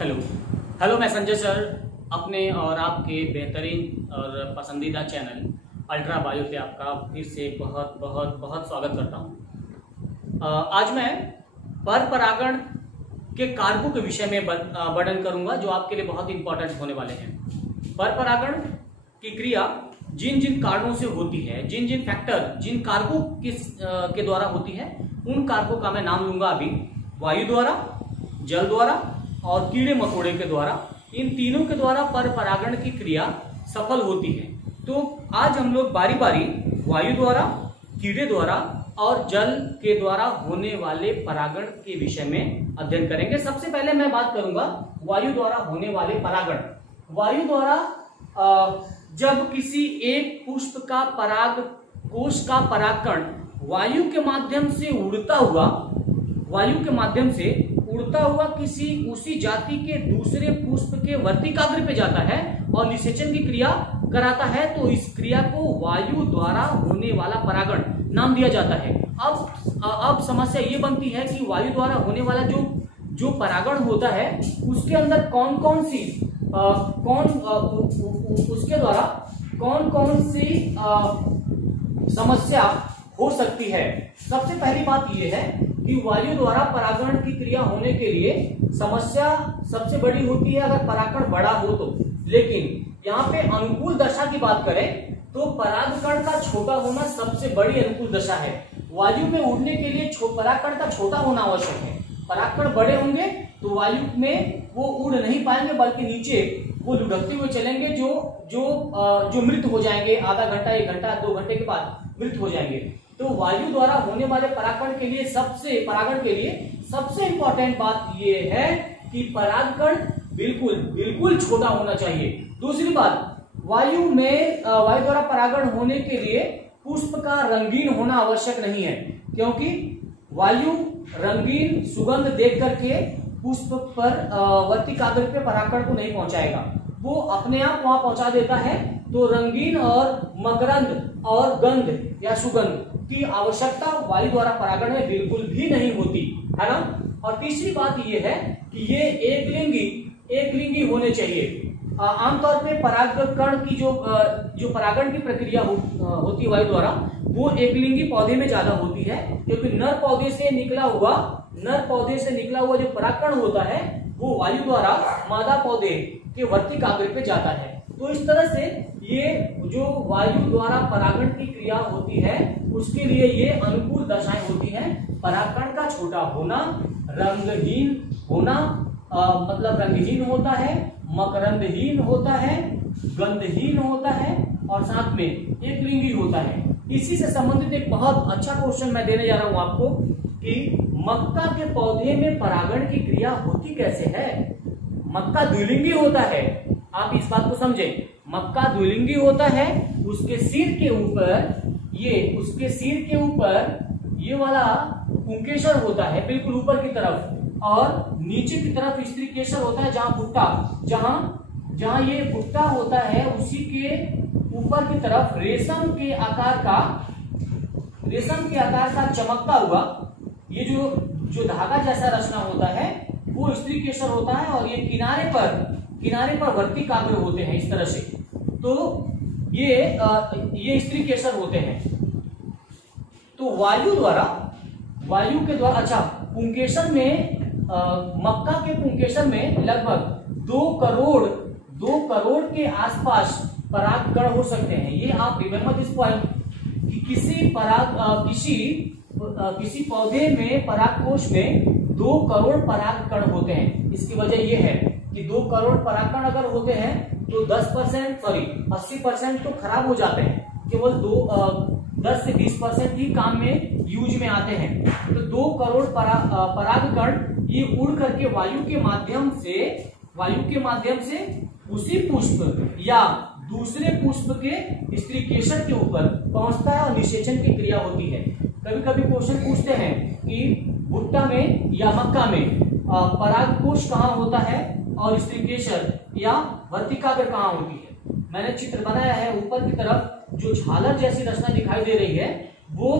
Hello hello, मैं Sanjay sir अपने और आपके बेहतरीन और पसंदीदा चैनल अल्ट्रा बायो पे आपका फिर से बहुत बहुत बहुत स्वागत करता हूँ। आज मैं पर परागण के कारकों के विषय में वर्णन करूंगा जो आपके लिए बहुत इंपॉर्टेंट होने वाले हैं। पर परागण की क्रिया जिन जिन कारणों से होती है, जिन जिन फैक्टर, जिन कारकों के द्वारा होती है, उन कारकों का मैं नाम लूंगा अभी। वायु द्वारा, जल द्वारा और कीड़े मकोड़े के द्वारा, इन तीनों के द्वारा पर परागण की क्रिया सफल होती है। तो आज हम लोग बारी बारी वायु द्वारा, कीड़े द्वारा और जल के द्वारा होने वाले परागण के विषय में अध्ययन करेंगे। सबसे पहले मैं बात करूंगा वायु द्वारा होने वाले परागण। वायु द्वारा जब किसी एक पुष्प का पराग कोश का परागकण वायु के माध्यम से उड़ता हुआ किसी उसी जाति के दूसरे पुष्प के वर्तिकाग्र पे जाता है और निषेचन की क्रिया कराता है, तो इस क्रिया को वायु द्वारा होने वाला परागण नाम दिया जाता है। अब समस्या ये बनती है कि वायु द्वारा होने वाला जो परागण होता है उसके अंदर उसके द्वारा कौन कौन सी समस्या हो सकती है। सबसे पहली बात यह है कि वायु द्वारा परागण की क्रिया होने के लिए समस्या सबसे बड़ी होती है अगर परागकण बड़ा हो तो। लेकिन यहाँ पे अनुकूल दशा की बात करें तो परागकण का छोटा होना सबसे बड़ी अनुकूल दशा है। वायु में उड़ने के लिए परागकण का छोटा होना आवश्यक है। परागकण बड़े होंगे तो वायु में वो उड़ नहीं पाएंगे, बल्कि नीचे वो लुढ़कते हुए चलेंगे, जो मृत हो जाएंगे। आधा घंटा, 1 घंटा, 2 घंटे के बाद मृत हो जाएंगे। तो वायु द्वारा होने वाले परागकण के लिए सबसे इंपॉर्टेंट बात यह है कि परागकण बिल्कुल छोटा होना चाहिए। दूसरी बात, वायु द्वारा परागण होने के लिए पुष्प का रंगीन होना आवश्यक नहीं है, क्योंकि वायु रंगीन सुगंध देख करके पुष्प पर वर्तिकाग्र पे परागकण को नहीं पहुंचाएगा, वो अपने आप वहां पहुंचा देता है। तो रंगीन और मकरंद और गंध या सुगंध की आवश्यकता वायु द्वारा परागण में बिल्कुल भी नहीं होती है ना। और तीसरी बात यह है कि ये एकलिंगी होने चाहिए। आमतौर पे परागकण की जो परागण की प्रक्रिया होती है वायु द्वारा, वो एकलिंगी पौधे में ज्यादा होती है, क्योंकि नर पौधे से निकला हुआ जो परागकण होता है वो वायु द्वारा मादा पौधे के वर्तिकाग्र पे जाता है। तो इस तरह से ये जो वायु द्वारा परागण की क्रिया होती है उसके लिए ये अनुकूल दशाएं होती हैं। परागकण का छोटा होना, रंगहीन होना, मतलब रंगहीन होता है, मकरंदहीन होता है, गंधहीन होता है और साथ में एकलिंगी होता है। इसी से संबंधित एक बहुत अच्छा क्वेश्चन मैं देने जा रहा हूं आपको कि मक्का के पौधे में परागण की क्रिया होती कैसे है। मक्का द्विलिंगी होता है, आप इस बात को समझें। मक्का द्विलिंगी होता है, उसके सिर के ऊपर ये वाला पुंकेसर होता है बिल्कुल ऊपर की तरफ, और नीचे की तरफ स्त्री केसर होता है, जहां ये भुट्टा होता है उसी के ऊपर की तरफ रेशम के आकार का चमकता हुआ ये जो धागा जैसा रचना होता है वो स्त्री केसर होता है, और ये किनारे पर वर्तिकाग्र होते हैं इस तरह से। तो ये स्त्री केसर होते हैं। तो वायु के द्वारा अच्छा, पुंकेसर में मक्का के पुंकेसर में लगभग 2 करोड़ के आसपास परागकण हो सकते हैं। ये आप रिमेम्बर दिस पॉइंट कि किसी पौधे में परागकोश में 2 करोड़ परागकण होते हैं। इसकी वजह यह है कि 2 करोड़ परागकण अगर होते हैं तो 80% तो खराब हो जाते हैं, केवल 10 से 20% ही काम में यूज में आते हैं। तो 2 करोड़ परागकण ये उड़ करके वायु के माध्यम से उसी पुष्प या दूसरे पुष्प के स्त्री केसर के ऊपर पहुंचता है और निषेचन की क्रिया होती है। कभी कभी क्वेश्चन पूछते हैं कि भुट्टा में या मक्का में परागकोश कहाँ होता है और स्त्री केसर या वर्तिकाग्र कहाँ होती है। मैंने चित्र बनाया है, ऊपर की तरफ जो झालर जैसी रचना दिखाई दे रही है वो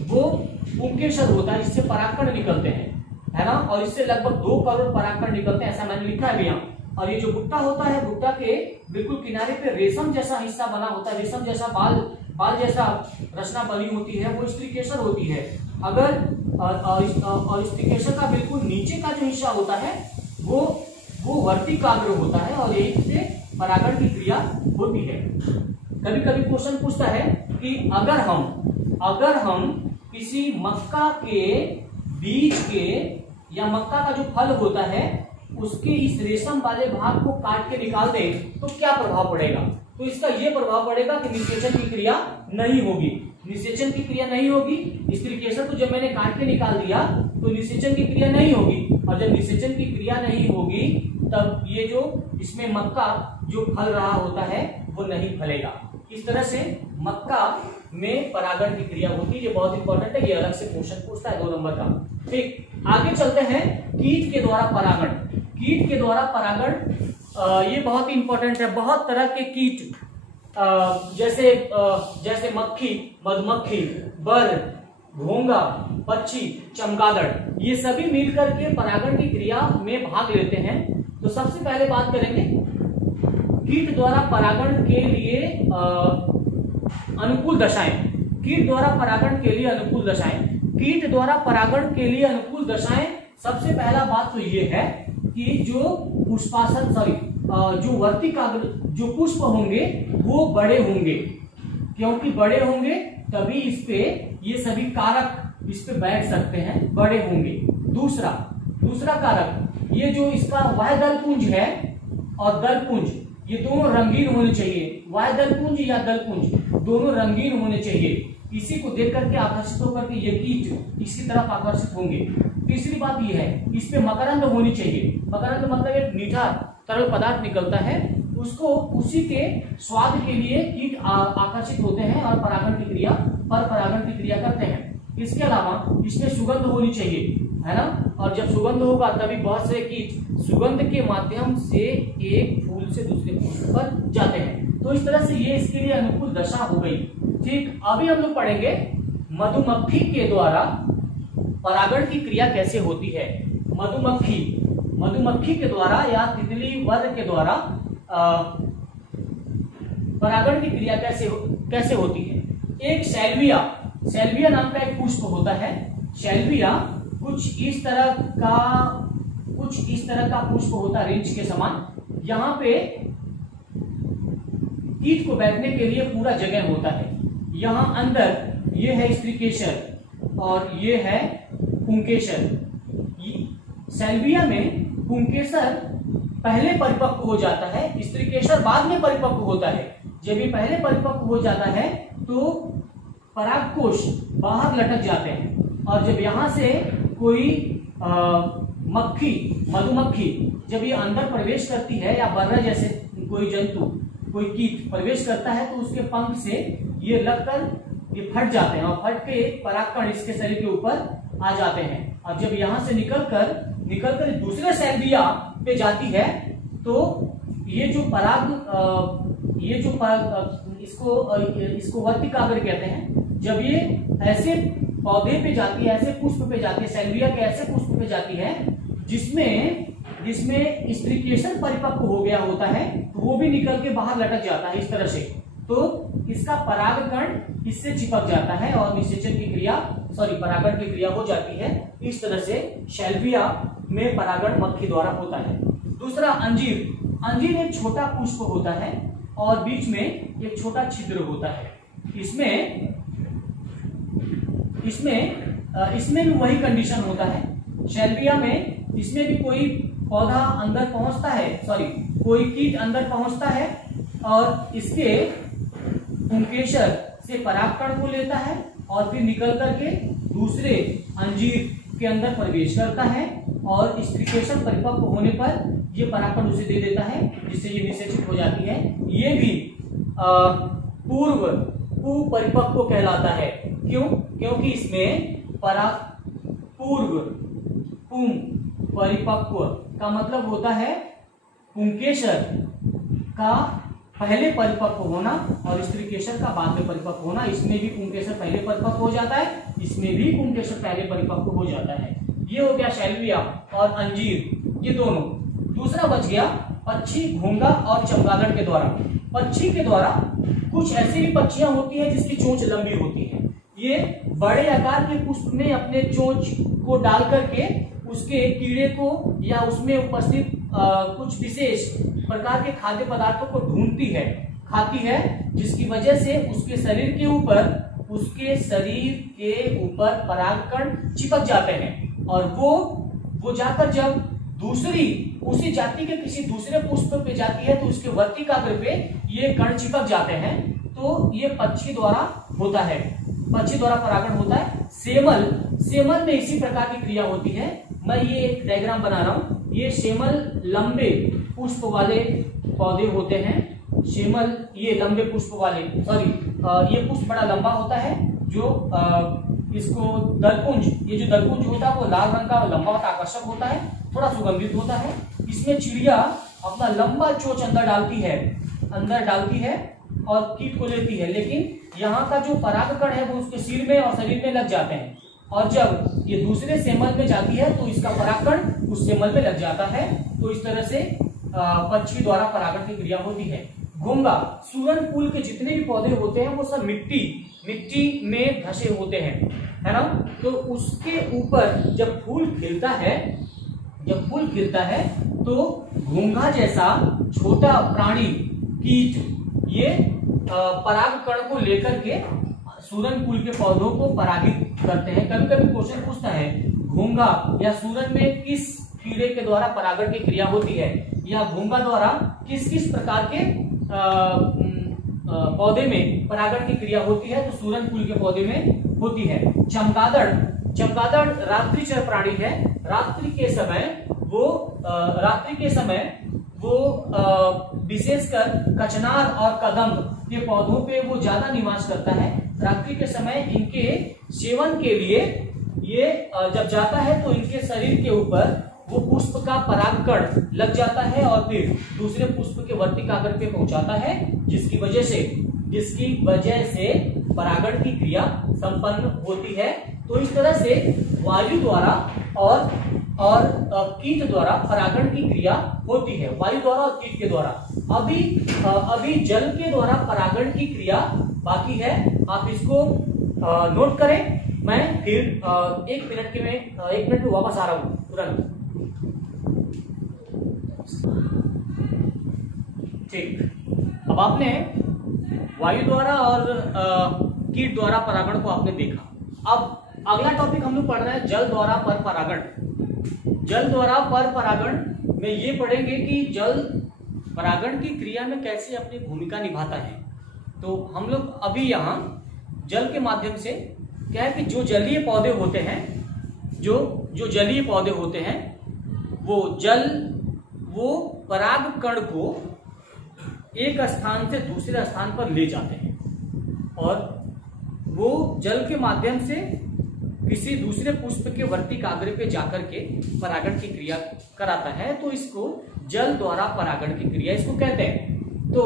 पुंकेसर होता है, इससे परागकण निकलते हैं। है ना, और इससे लगभग 2 करोड़ परागकण निकलते हैं, ऐसा मैंने लिखा है यहाँ। और ये जो गुट्टा होता है, गुट्टा के बिल्कुल किनारे पे रेशम जैसा हिस्सा बना होता है, रेशम जैसा बाल जैसा रचना बनी होती है, वो स्त्रीकेसर होती है। अगर और स्त्रीकेसर का बिल्कुल नीचे का जो हिस्सा होता है वो वर्तिकाग्र होता है और यही से परागण की क्रिया होती है। कभी कभी क्वेश्चन पूछता है कि अगर हम किसी मक्का के बीज के या मक्का का जो फल होता है उसके इस रेशम वाले भाग को काट के निकाल दें तो क्या प्रभाव पड़ेगा? तो इसका यह प्रभाव पड़ेगा कि निषेचन की क्रिया नहीं होगी। निषेचन की क्रिया नहीं होगी, स्त्रीकेसर को जब मैंने काट के निकाल दिया तो निषेचन की क्रिया नहीं होगी, और जब निषेचन की क्रिया नहीं होगी तब ये जो इसमें मक्का जो फल रहा होता है वो नहीं फलेगा। इस तरह से मक्का में परागण की क्रिया होती है। ये बहुत इंपॉर्टेंट है, ये अलग से क्वेश्चन पूछता है 2 नंबर का। ठीक, आगे चलते हैं। कीट के द्वारा परागण। कीट के द्वारा परागण ये बहुत इंपॉर्टेंट है। बहुत तरह के कीट जैसे मक्खी, मधुमक्खी, बर, घोंगा, पक्षी, चमगादड़, ये सभी मिलकर के परागण की क्रिया में भाग लेते हैं। तो सबसे पहले बात करेंगे कीट द्वारा परागण के लिए अनुकूल दशाएं। कीट द्वारा परागण के लिए अनुकूल दशाएं। कीट द्वारा परागण के लिए अनुकूल दशाएं, सबसे पहला बात तो ये है कि जो जो वर्तिकाग्र जो पुष्प होंगे वो बड़े होंगे, क्योंकि बड़े होंगे तभी इस पे ये सभी कारक इस पे बैठ सकते हैं, बड़े होंगे। दूसरा कारक, ये जो इसका वाह्य दलपुंज है और दलपुंज, ये दोनों रंगीन होने चाहिए। वाह्य दलपुंज या दलपुंज दोनों रंगीन होने चाहिए। इसी को देख करके आकर्षित होकर के ये कीट इसकी तरफ आकर्षित होंगे। तीसरी बात ये है, इस पे मकरंद होनी चाहिए। मकरंद मतलब एक मीठा तरल पदार्थ निकलता है, उसको उसी के स्वाद के लिए कीट आकर्षित होते हैं और परागण की क्रिया करते हैं। इसके अलावा इसमें सुगंध होनी चाहिए, है ना, और जब सुगंध होगा तभी बहुत से कीट सुगंध के माध्यम से एक फूल से दूसरे फूल पर जाते हैं। तो इस तरह से ये इसके लिए अनुकूल दशा हो गई। ठीक, अभी हम लोग पढ़ेंगे मधुमक्खी के द्वारा परागण की क्रिया कैसे होती है। मधुमक्खी के द्वारा या तितली वर्ग के द्वारा परागण की क्रिया कैसे होती है। एक सैल्विया नाम का एक पुष्प होता है। सैल्विया कुछ इस तरह का पुष्प होता है, रिंच के समान। यहाँ पे कीट को बैठने के लिए पूरा जगह होता है। यहाँ अंदर ये है स्त्रीकेसर और ये है पुंकेसर। सैल्विया में पुंकेसर पहले परिपक्व हो जाता है, स्त्रीकेसर बाद में परिपक्व होता है। जब ये पहले परिपक्व हो जाता है तो परागकोश बाहर लटक जाते हैं, और जब यहां से कोई मधुमक्खी जब ये अंदर प्रवेश करती है, या बर्रा जैसे कोई जंतु, कोई कीट प्रवेश करता है, तो उसके पंख से ये लगकर ये फट जाते हैं और फट के परागकण इसके शरीर के ऊपर आ जाते हैं। अब जब यहां से निकलकर दूसरे सैल्विया पे जाती है तो इसको वर्तिकाग्र कहते हैं। जब ये ऐसे पौधे पे जाती है, ऐसे पुष्प पे जाती है, सैल्विया के ऐसे पुष्प पे जाती है जिसमें स्त्रीकेसर परिपक्व हो गया होता है, तो वो भी निकल के बाहर लटक जाता है इस तरह से। तो इसका परागकण इससे चिपक जाता है और परागण की क्रिया हो जाती है। इस तरह से सैल्विया में परागण मक्खी द्वारा होता है। दूसरा अंजीर एक छोटा पुष्प होता है और बीच में एक छोटा छिद्र होता है। इसमें भी वही कंडीशन होता है। सैल्विया में इसमें भी कोई पौधा अंदर पहुंचता है, कोई कीट अंदर पहुंचता है और इसके पुंकेसर से परागकण को लेता है और फिर निकल करके दूसरे अंजीर के अंदर प्रवेश करता है, और स्त्रीकेसर परिपक्व होने पर ये परागकण उसे दे देता है, जिससे ये निषेचित हो जाती है। ये भी पूर्व परिपक्व कहलाता है। क्यों? क्योंकि इसमें पूर्व परिपक्व का मतलब होता है पुंकेसर का पहले परिपक्व होना और स्त्रीकेसर का बाद में परिपक्व होना। इसमें भी पुंकेसर पहले परिपक्व हो जाता है, इसमें भी पुंकेसर पहले परिपक्व हो जाता है। ये हो गया शैलविया और अंजीर, ये दोनों। दूसरा बच गया पक्षी, घोंगा और चमगादड़ के द्वारा। पक्षी के द्वारा कुछ ऐसी भी पक्षियां होती हैं जिसकी चोंच लंबी होती है। ये बड़े आकार के पुष्प में अपने चोंच को डाल करके उसके कीड़े को या उसमें उपस्थित कुछ विशेष प्रकार के खाद्य पदार्थों को ढूंढती है, खाती है, जिसकी वजह से उसके शरीर के ऊपर परागकण चिपक जाते हैं और वो जाकर जब दूसरी उसी जाति के किसी दूसरे पुष्प पे जाती है तो उसके वर्तिकाग्र पे ये कण चिपक जाते हैं। तो ये पक्षी द्वारा होता है, पक्षी द्वारा परागण होता है। सेमल में इसी प्रकार की क्रिया होती है। मैं ये एक डायग्राम बना रहा हूं। ये सेमल लंबे पुष्प वाले पौधे होते हैं। सेमल ये लंबे पुष्प वाले, ये पुष्प बड़ा लंबा होता है। जो इसको दलपुंज, ये जो दलपुंज होता है वो लाल रंग का लंबा होता, आकर्षक होता है, थोड़ा सुगंधित होता है। इसमें चिड़िया अपना लंबा चोंच अंदर डालती है और कीट को लेती है, लेकिन यहाँ का जो परागकण है वो उसके सिर में और शरीर में लग जाते हैं और जब ये दूसरे सेमल में जाती है तो इसका परागकण उस सेमल में लग जाता है। तो इस तरह से पक्षी द्वारा परागण की क्रिया होती है। घोंगा, सूरन फूल के जितने भी पौधे होते हैं वो सब मिट्टी में धसे होते हैं, है ना। तो उसके ऊपर जब फूल खिलता है तो घोंघा जैसा छोटा प्राणी, कीट, ये परागकण को लेकर के सूरन फूल के पौधों को परागित करते हैं। कभी कभी क्वेश्चन पूछता है घोंघा या सूरन में किस कीड़े के द्वारा परागण की क्रिया होती है, या घोंघा द्वारा किस किस प्रकार के पौधे में परागण की क्रिया होती है, तो सूरन फूल के पौधे में होती है। चमगादड़ रात्रिचर प्राणी है। रात्रि के समय वो विशेषकर कचनार और कदम्ब के पौधों पे वो ज्यादा निवास करता है। रात्रि के समय इनके सेवन के लिए ये जब जाता है तो इनके शरीर के ऊपर वो पुष्प का परागकण लग जाता है और फिर दूसरे पुष्प के वर्तिकाग्र पे पहुंचाता है, जिसकी वजह से परागण की क्रिया संपन्न होती है। तो इस तरह से वायु द्वारा और कीट द्वारा परागण की क्रिया होती है, वायु द्वारा और कीट के द्वारा। अभी जल के द्वारा परागण की क्रिया बाकी है, आप इसको नोट करें। मैं फिर एक मिनट में वापस आ रहा हूं तुरंत। ठीक, अब आपने वायु द्वारा और कीट द्वारा परागण को आपने देखा। अब अगला टॉपिक हम लोग पढ़ रहे हैं जल द्वारा पर परागण। जल द्वारा पर परागण में ये पढ़ेंगे कि जल परागण की क्रिया में कैसे अपनी भूमिका निभाता है। तो हम लोग अभी यहाँ जल के माध्यम से क्या है कि जो जलीय पौधे होते हैं, जो जलीय पौधे होते हैं वो परागकण को एक स्थान से दूसरे स्थान पर ले जाते हैं और वो जल के माध्यम से किसी दूसरे पुष्प के वर्तिकाग्र पे जाकर के परागण की क्रिया कराता है। तो इसको जल द्वारा परागण की क्रिया इसको कहते हैं। तो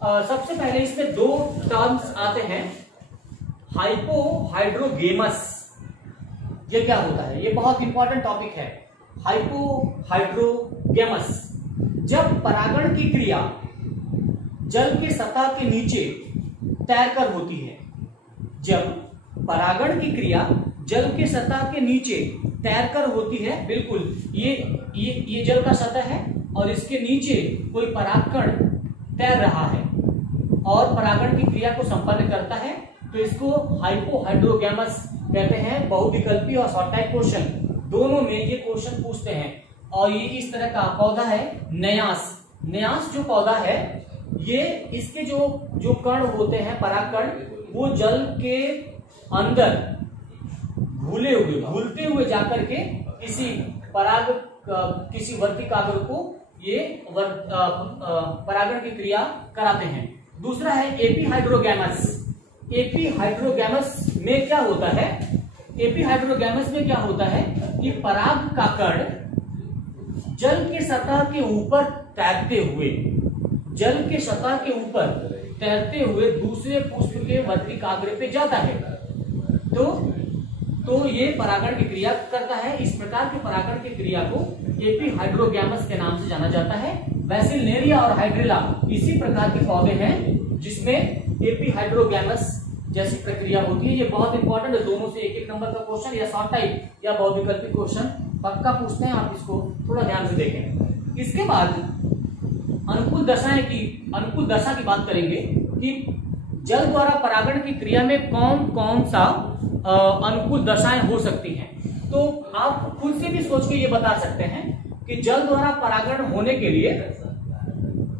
सबसे पहले इसमें दो टर्म्स आते हैं। हाइपोहाइड्रोगेमस, ये क्या होता है, ये बहुत इंपॉर्टेंट टॉपिक है। हाइपोहाइड्रोगेमस, जब परागण की क्रिया जल के सतह के नीचे तैरकर होती है, जब परागण की क्रिया जल के सतह के नीचे तैरकर होती है, बिल्कुल ये जल का सतह है और इसके नीचे कोई परागकण तैर रहा है और परागण की क्रिया को संपन्न करता है, तो इसको हाइपोहाइड्रोगेमस कहते हैं। बहुविकल्पी और शॉर्ट टाइप क्वेश्चन दोनों में ये क्वेश्चन पूछते हैं। और ये इस तरह का पौधा है न्यास जो पौधा है, ये इसके जो कण होते हैं परागकण, वो जल के अंदर घुलते हुए जाकर के किसी वर्तिकाग्र को ये परागण की क्रिया कराते हैं। दूसरा है एपीहाइड्रोगैमस। एपीहाइड्रोगैमस में क्या होता है, एपीहाइड्रोगैमस में क्या होता है कि पराग का कण जल के सतह के ऊपर तैरते हुए दूसरे पुष्प के वर्तिकाग्र पे जाता है। तो तो ये परागण की क्रिया करता है। इस प्रकार के परागण की क्रिया को एपिहाइड्रोगैमस के नाम से जाना जाता है। वैसिलनेरिया और हाइड्रिला इसी प्रकार के पौधे हैं जिसमें एपिहाइड्रोगैमस जैसी प्रक्रिया होती है। ये बहुत इंपॉर्टेंट है, दोनों से एक एक नंबर का क्वेश्चन या शॉर्ट टाइप या बहुविकल्पी क्वेश्चन पक्का पूछते हैं, आप इसको थोड़ा ध्यान से देखें। इसके बाद अनुकूल दशा की बात करेंगे कि जल द्वारा परागण की क्रिया में कौन कौन सा अनुकूल दशाएं हो सकती हैं। तो आप खुद से भी सोच के ये बता सकते हैं कि जल द्वारा परागण होने के लिए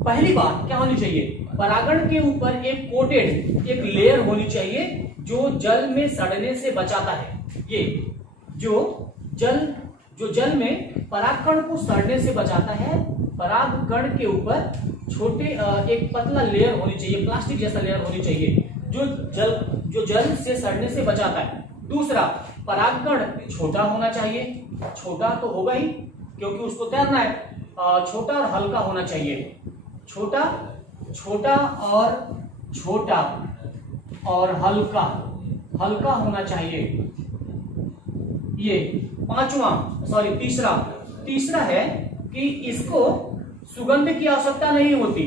पहली बात क्या होनी चाहिए, परागण के ऊपर एक कोटेड एक लेयर होनी चाहिए जो जल में सड़ने से बचाता है। ये जो जल में परागकण को सड़ने से बचाता है, परागकण के ऊपर छोटे एक पतला लेयर होनी चाहिए, प्लास्टिक जैसा लेयर होनी चाहिए जो जल से सड़ने से बचाता है। दूसरा, परागकण छोटा होना चाहिए, छोटा तो होगा ही क्योंकि उसको तैरना है, छोटा और हल्का होना चाहिए, छोटा और हल्का होना चाहिए। ये तीसरा है कि इसको सुगंध की आवश्यकता नहीं होती,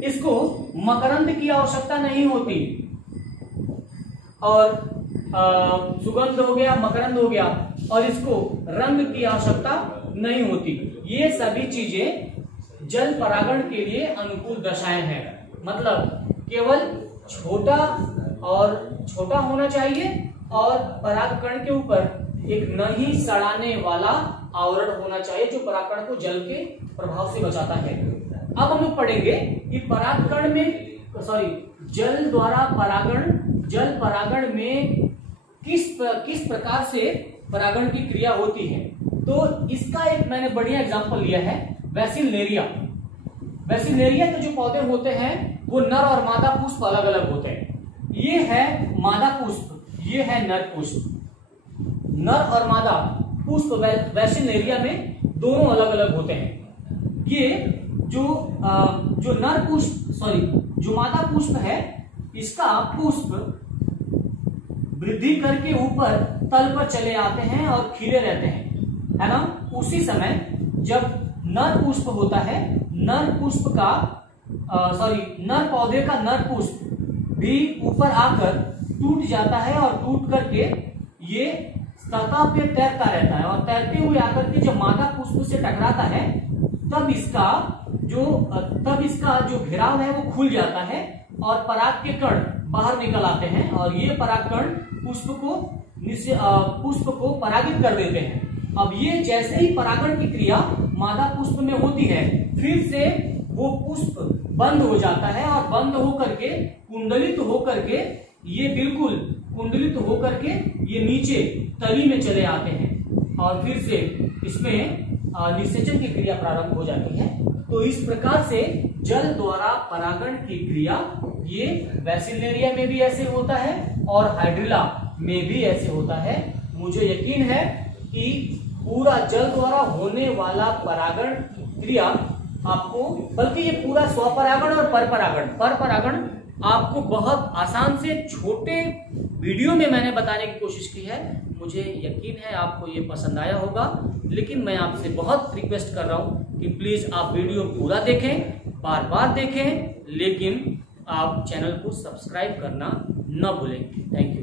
इसको मकरंद की आवश्यकता नहीं होती, और सुगंध हो गया, मकरंद हो गया, और इसको रंग की आवश्यकता नहीं होती। ये सभी चीजें जल परागण के लिए अनुकूल दशाएं हैं। मतलब केवल छोटा होना चाहिए और परागकण के ऊपर एक नहीं सड़ाने वाला आवरण होना चाहिए जो परागकण को जल के प्रभाव से बचाता है। अब हम लोग पढ़ेंगे कि परागकण में जल परागण में किस प्रकार से परागण की क्रिया होती है। तो इसका एक मैंने बढ़िया एग्जांपल लिया है, वैसिलनेरिया के जो पौधे होते हैं वो नर और मादा पुष्प अलग अलग होते हैं। ये है मादा पुष्प, ये है नर पुष्प। नर और मादा पुष्प वैसिलनेरिया में दोनों अलग अलग होते हैं। ये जो मादा पुष्प है, इसका पुष्प वृद्धि करके ऊपर तल पर चले आते हैं और खिले रहते हैं, है ना। उसी समय जब नर पुष्प होता है, नर पौधे का नर पुष्प भी ऊपर आकर टूट जाता है और टूट करके ये सतह पे तैरता रहता है, और तैरते हुए आकर के जब मादा पुष्प से टकराता है तब इसका जो घेराव है वो खुल जाता है और पराग के कण बाहर निकल आते हैं, और ये परागकण पुष्प को परागित कर देते हैं। अब ये जैसे ही परागण की क्रिया मादा पुष्प में होती है, फिर से वो पुष्प बंद हो जाता है और बंद होकर के कुंडलित होकर के ये नीचे तली में चले आते हैं और फिर से इसमें निषेचन की क्रिया प्रारंभ हो जाती है। तो इस प्रकार से जल द्वारा परागण की क्रिया ये वैसिलनेरिया में भी ऐसे होता है और हाइड्रिला में भी ऐसे होता है। मुझे यकीन है कि पूरा जल द्वारा होने वाला परागण क्रिया आपको, बल्कि ये पूरा स्वपरागण और परपरागण आपको बहुत आसान से छोटे वीडियो में मैंने बताने की कोशिश की है। मुझे यकीन है आपको ये पसंद आया होगा, लेकिन मैं आपसे बहुत रिक्वेस्ट कर रहा हूं कि प्लीज आप वीडियो पूरा देखें, बार बार देखें, लेकिन आप चैनल को सब्सक्राइब करना न भूलें। Thank you.